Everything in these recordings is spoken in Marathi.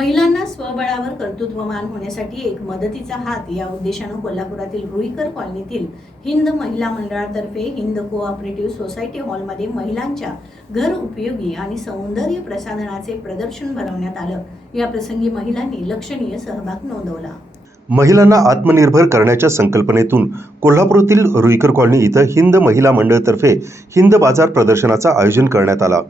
महिलांना स्वबळावर कर्तृत्ववान होण्यासाठी एक मदतीचा हात या उद्देशानं कोल्हापुरातील रुईकर कॉलनीतील हिंद महिला मंडळातर्फे हिंद कोऑपरेटिव्ह सोसायटी हॉलमध्ये महिलांच्या घर उपयोगी आणि सौंदर्य प्रसाधनाचे प्रदर्शन भरवण्यात आलं। या प्रसंगी महिलांनी लक्षणीय सहभाग नोंदवला। महिलांना आत्मनिर्भर करण्याच्या संकल्पनेतून कोल्हापुरातील रुईकर कॉलनी इथं हिंद महिला मंडळातर्फे हिंद बाजार प्रदर्शनाचं आयोजन करण्यात आलं।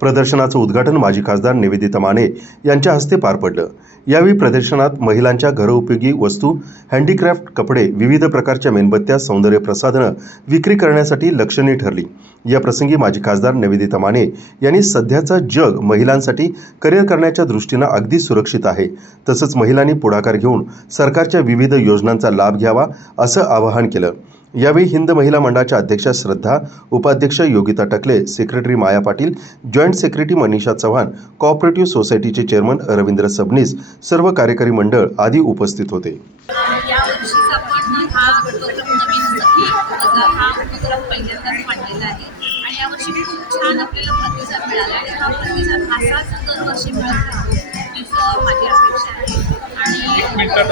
प्रदर्शनाचं उद्घाटन माजी खासदार निवेदिता माने यांच्या हस्ते पार पडलं। यावेळी प्रदर्शनात महिलांच्या घरोपयोगी वस्तू, हँडीक्राफ्ट कपडे, विविध प्रकारच्या मेणबत्त्या, सौंदर्य प्रसाधनं विक्री करण्यासाठी लक्षणीय ठरली। या प्रसंगी माजी खासदार निवेदिता माने यांनी सध्याचं जग महिलांसाठी करिअर करण्याच्या दृष्टीनं अगदी सुरक्षित आहे, तसंच महिलांनी पुढाकार घेऊन सरकारच्या विविध योजनांचा लाभ घ्यावा असं आवाहन केलं। यावेळी हिंद महिला मंडळाच्या अध्यक्षा श्रद्धा, उपाध्यक्ष Yogita Takale, secretary Maya Patil, joint secretary Manisha Chavan, cooperative सोसायटीचे चेअरमन रवींद्र सबनीस, सर्व कार्यकारी मंडळ आदी उपस्थित होते। यावर्षीच आपण हा उपक्रम नवीन सखी बाजार हा उपक्रम पहिल्यांदाच मांडलेला आहे आणि यावर्षी खूप छान आपल्याला प्रतिसाद मिळाला आणि हा प्रतिसाद असाच दरवर्षी मिळत राहावा हीच माझी अपेक्षा आहे।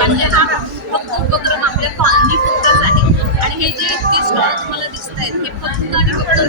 आणि हा फक्त उपक्रम आपल्या कॉलनी पुरताच आहे आणि हे जे 31 स्टॉल तुम्हाला दिसत आहेत हे फक्त आणि फक्त